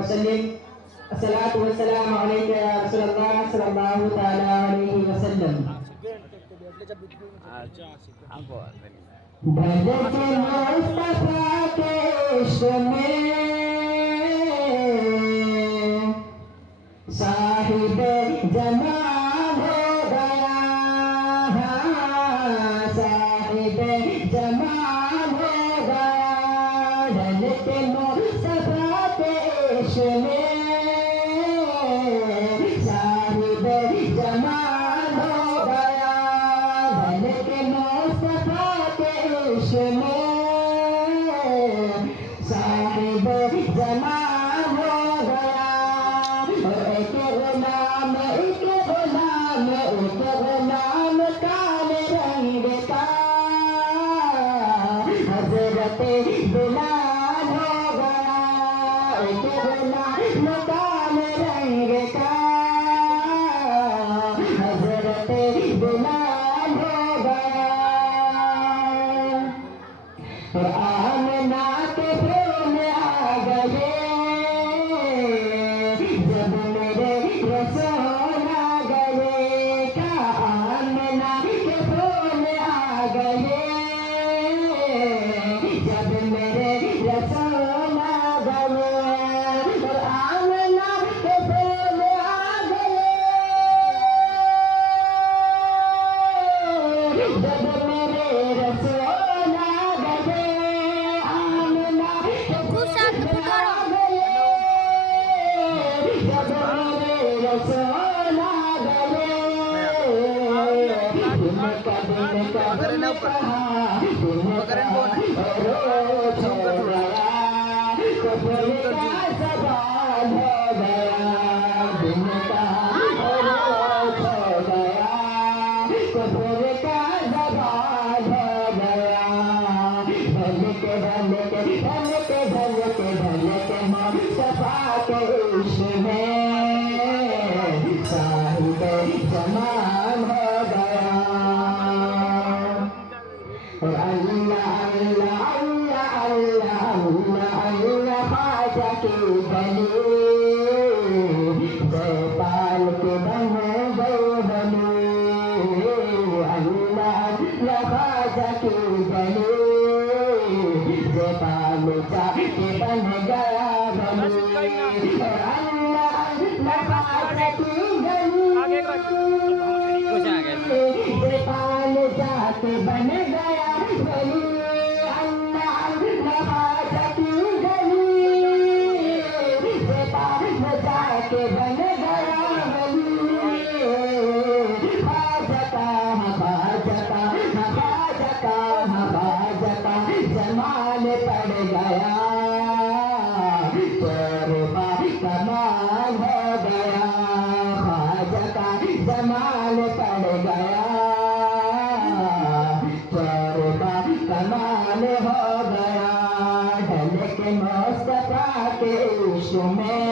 वसल्लम अस्सलातु वस्सलामु अलैका या रसूलल्लाह सल्लल्लाहु ताला अलैहि वसल्लम। भजत मुस्तफा के इश्क में साहिब जमाल हो गया, साहिब जमाल हो गया। भजत मुस्तफा के इश्क में साहिब जमाल हो गया, भजत मुस्तफा के इश्क में साहिब जमाल हो गया। एक गुलाम काले रंग का हजरत बिलाल हो गया। एक गुलाम काले रंग का हजरत बिलाल हो गया। आमना के फूल आ गए जब मेरे रसूल आ गए, का आमना के फूल आ गए जब मेरे रसूल आ गए। आमना के फूल आ गए जब मेरे रसूल आ गए। आमना के फूल आ गए जब मेरे रसूल आ गए। दिनका कहा रोज हो गया, कब्र का सवाल हो गया। दिनका रोज हो गया, कब्र का सवाल हो गया। भलके भलके भलके भलके भलके मुस्तफा के इश्क में साहिब जमाल हो गया। अल्लाह अल्लाह अल्लाह अल्लाह अल्लाह अल्लाह ख्वाजा की बली जयपाल के बन गए बलू। अल्लाह अल्लाह ख्वाजा की बली जयपाल के बन गया बलू। अल्लाह अल्लाह ख्वाजा की बली जयपाल जाके बन गया बलू। अल्लाह अल्लाह ख्वाजा की बली जयपाल जाके बन गया बलू। ख्वाजा का जमाल पड़ गया, चोरबा कमाल हो गया। ख्वाजा का जमाल पड़ गया, चोरबा कमाल हो गया। ढलके मुस्तफा के इश्क में